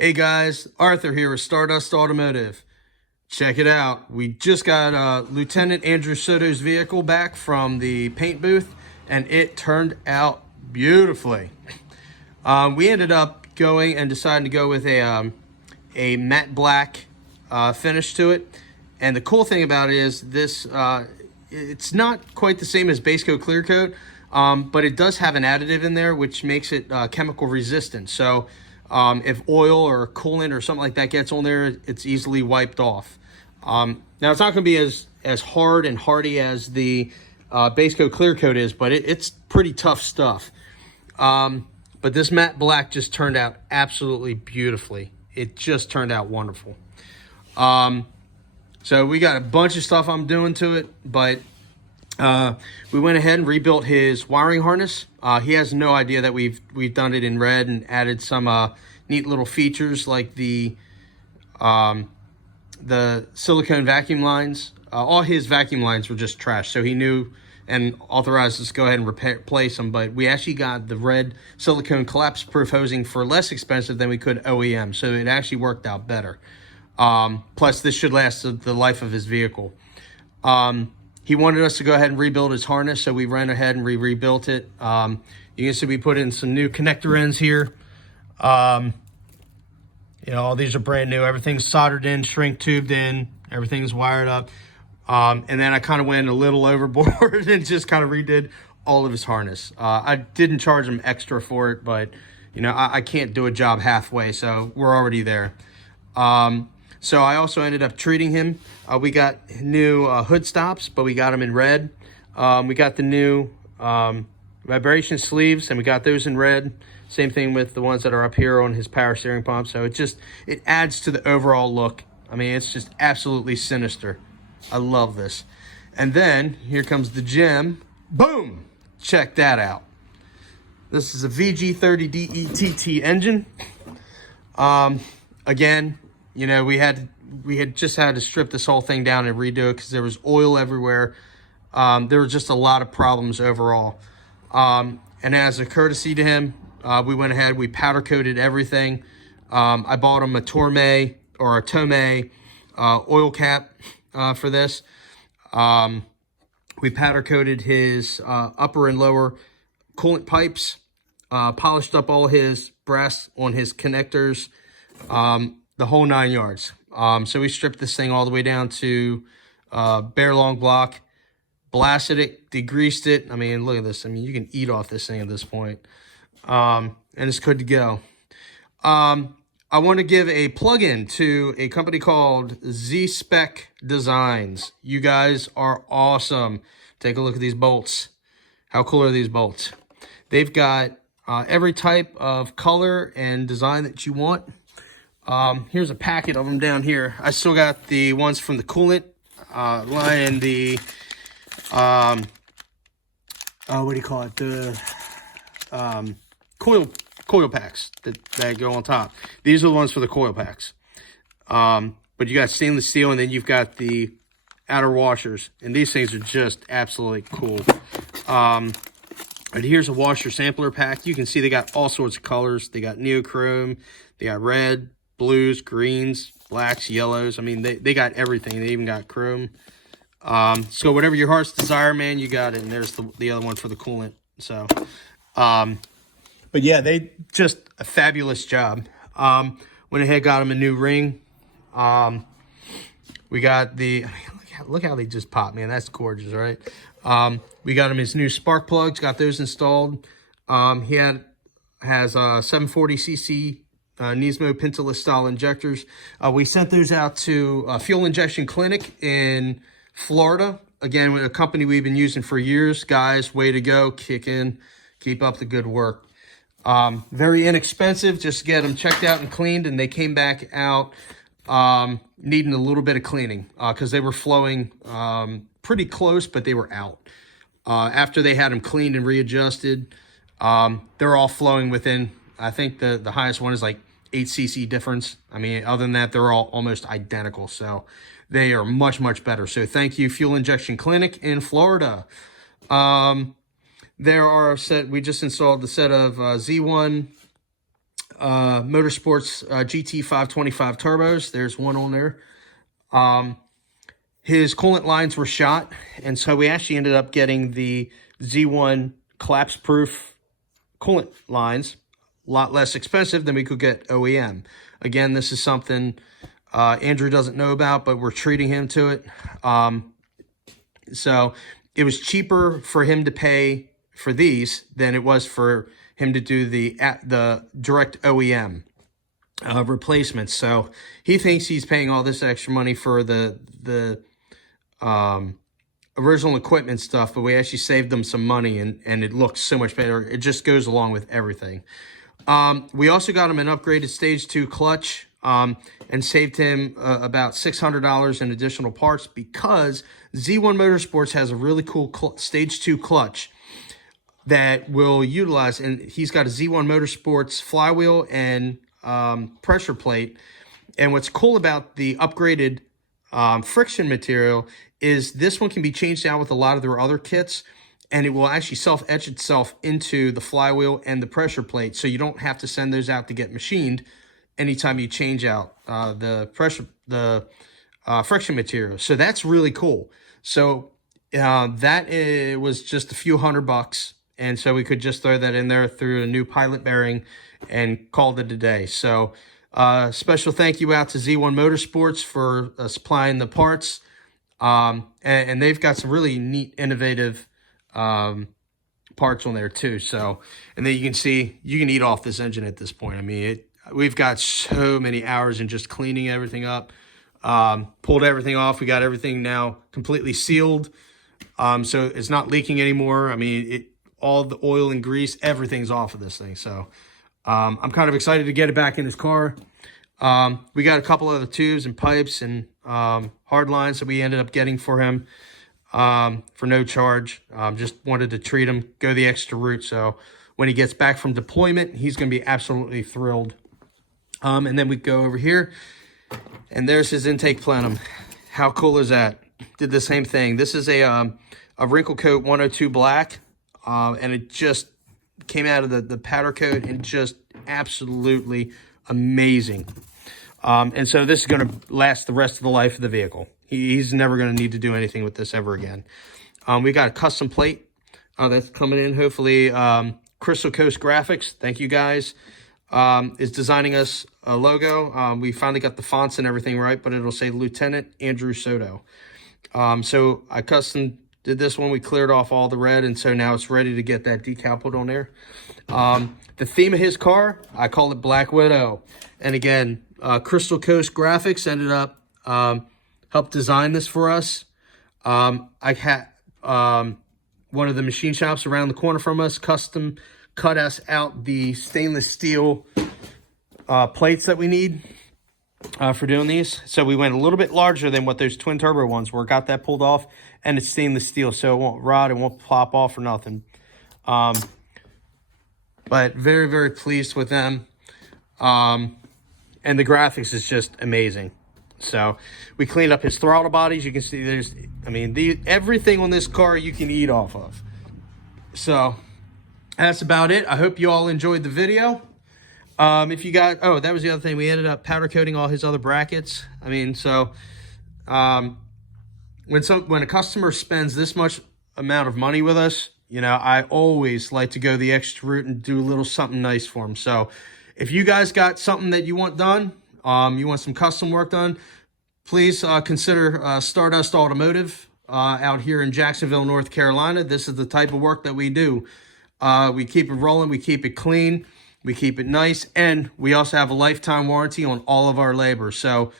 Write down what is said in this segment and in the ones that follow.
Hey guys, Arthur here with Stardust Automotive. Check it out. We just got Lieutenant Andrew Soto's vehicle back from the paint booth, and it turned out beautifully. We ended up going and deciding to go with a matte black finish to it. And the cool thing about it is this, it's not quite the same as base coat clear coat, but it does have an additive in there which makes it chemical resistant. So if oil or coolant or something like that gets on there, it's easily wiped off. Now it's not going to be as hard and hardy as the base coat clear coat is, but it's pretty tough stuff. But this matte black just turned out absolutely beautifully. It just turned out wonderful. So we got a bunch of stuff I'm doing to it, but we went ahead and rebuilt his wiring harness. He has no idea that we've done it in red and added some neat little features like the silicone vacuum lines. All his vacuum lines were just trash, so he knew and authorized us to go ahead and replace them. But we actually got the red silicone collapse-proof hosing for less expensive than we could OEM, so it actually worked out better. Plus, this should last the life of his vehicle. He wanted us to go ahead and rebuild his harness, so we ran ahead and rebuilt it. You can see we put in some new connector ends here. You know, all these are brand new. Everything's soldered in, shrink tubed in. Everything's wired up. And then I kind of went a little overboard and just kind of redid all of his harness. I didn't charge him extra for it, but, you know, I can't do a job halfway, so we're already there. So I also ended up treating him. We got new hood stops, but we got them in red. We got the new vibration sleeves, and we got those in red. Same thing with the ones that are up here on his power steering pump. So it adds to the overall look. I mean, it's just absolutely sinister. I love this. And then here comes the gem. Boom! Check that out. This is a VG30 DETT engine. Again, you know, we had just had to strip this whole thing down and redo it because there was oil everywhere. There were just a lot of problems overall. And as a courtesy to him, we went ahead, we powder coated everything. I bought him a Torme or a Tome oil cap for this. We powder coated his upper and lower coolant pipes, polished up all his brass on his connectors, the whole 9 yards. So we stripped this thing all the way down to bare long block, blasted it, degreased it. I mean, look at this. I mean, you can eat off this thing at this point. And it's good to go. I want to give a plug-in to a company called Spec Designs. You guys are awesome. Take a look at these bolts. How cool are these bolts? They've got every type of color and design that you want. Here's a packet of them down here. I still got the ones from the coolant line and the what do you call it? The coil packs that go on top. These are the ones for the coil packs. But you got stainless steel, and then you've got the outer washers, and these things are just absolutely cool. And here's a washer sampler pack. You can see they got all sorts of colors. They got neochrome, they got red, blues, greens, blacks, yellows. I mean, they got everything. They even got chrome. So whatever your heart's desire, man, you got it. And there's the other one for the coolant. So, but yeah, they just a fabulous job. Went ahead, got him a new ring. We got the, I mean, look how they just pop, man. That's gorgeous, right? We got him his new spark plugs, got those installed. He has 740cc Nismo Pintaless style injectors. We sent those out to a fuel injection clinic in Florida. Again, with a company we've been using for years. Guys, way to go. Kick in. Keep up the good work. Very inexpensive. Just get them checked out and cleaned, and they came back out needing a little bit of cleaning because they were flowing pretty close, but they were out. After they had them cleaned and readjusted, they're all flowing within, I think the highest one is like 8cc difference. I mean, other than that, they're all almost identical. So they are much, much better. So thank you, Fuel Injection Clinic in Florida. There are we just installed the set of Z1 Motorsports GT 525 turbos. There's one on there. His coolant lines were shot, and so we actually ended up getting the Z1 collapse-proof coolant lines, a lot less expensive than we could get OEM. Again, this is something Andrew doesn't know about, but we're treating him to it. So it was cheaper for him to pay for these than it was for him to do the direct OEM replacements. So he thinks he's paying all this extra money for the original equipment stuff, but we actually saved them some money, and it looks so much better. It just goes along with everything. We also got him an upgraded Stage 2 clutch, and saved him about $600 in additional parts, because Z1 Motorsports has a really cool Stage 2 clutch that will utilize, and he's got a Z1 Motorsports flywheel and pressure plate. And what's cool about the upgraded friction material is this one can be changed out with a lot of their other kits, and it will actually self-etch itself into the flywheel and the pressure plate, so you don't have to send those out to get machined anytime you change out the friction material. So that's really cool. So that was just a few $100, and so we could just throw that in there through a new pilot bearing and called it a day. So special thank you out to Z1 Motorsports for supplying the parts, and they've got some really neat, innovative parts on there too. So, and then you can see you can eat off this engine at this point. I mean, we've got so many hours in just cleaning everything up, pulled everything off. We got everything now completely sealed, so it's not leaking anymore. I mean, all the oil and grease, everything's off of this thing. So I'm kind of excited to get it back in his car. We got a couple other tubes and pipes and hard lines that we ended up getting for him for no charge. Just wanted to treat him, go the extra route. So when he gets back from deployment, he's going to be absolutely thrilled. And then we go over here, and there's his intake plenum. How cool is that? Did the same thing. This is a wrinkle coat 102 black, and it just came out of the powder coat and just absolutely amazing. And so this is going to last the rest of the life of the vehicle. He's never going to need to do anything with this ever again. We got a custom plate that's coming in. Hopefully, Crystal Coast Graphics, thank you guys, is designing us a logo. We finally got the fonts and everything right, but it'll say Lieutenant Andrew Soto. So I custom did this one. We cleared off all the red, and so now it's ready to get that decal put on there. The theme of his car, I call it Black Widow. And again, Crystal Coast Graphics ended up helped design this for us. I had one of the machine shops around the corner from us custom cut us out the stainless steel plates that we need for doing these. So we went a little bit larger than what those twin turbo ones were. Got that pulled off, and it's stainless steel, so it won't rot, it won't pop off or nothing. But very, very pleased with them. And the graphics is just amazing. So we cleaned up his throttle bodies. You can see there's, I mean, everything on this car you can eat off of. So that's about it. I hope you all enjoyed the video. If you got, oh, that was the other thing. We ended up powder coating all his other brackets. I mean, so when a customer spends this much amount of money with us, you know, I always like to go the extra route and do a little something nice for them. So if you guys got something that you want done, you want some custom work done, please consider Stardust Automotive out here in Jacksonville, North Carolina. This is the type of work that we do. We keep it rolling, we keep it clean, we keep it nice, and we also have a lifetime warranty on all of our labor. So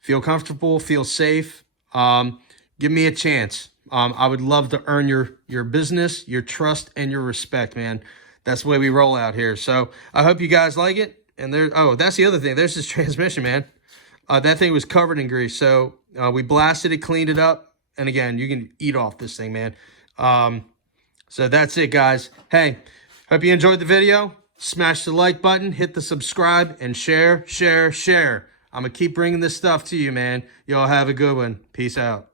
feel comfortable, feel safe. Give me a chance. I would love to earn your business, your trust, and your respect, man. That's the way we roll out here. So I hope you guys like it. And there, oh, that's the other thing. There's this transmission, man. That thing was covered in grease. So we blasted it, cleaned it up. And again, you can eat off this thing, man. So that's it, guys. Hey, hope you enjoyed the video. Smash the like button, hit the subscribe, and share. I'm going to keep bringing this stuff to you, man. Y'all have a good one. Peace out.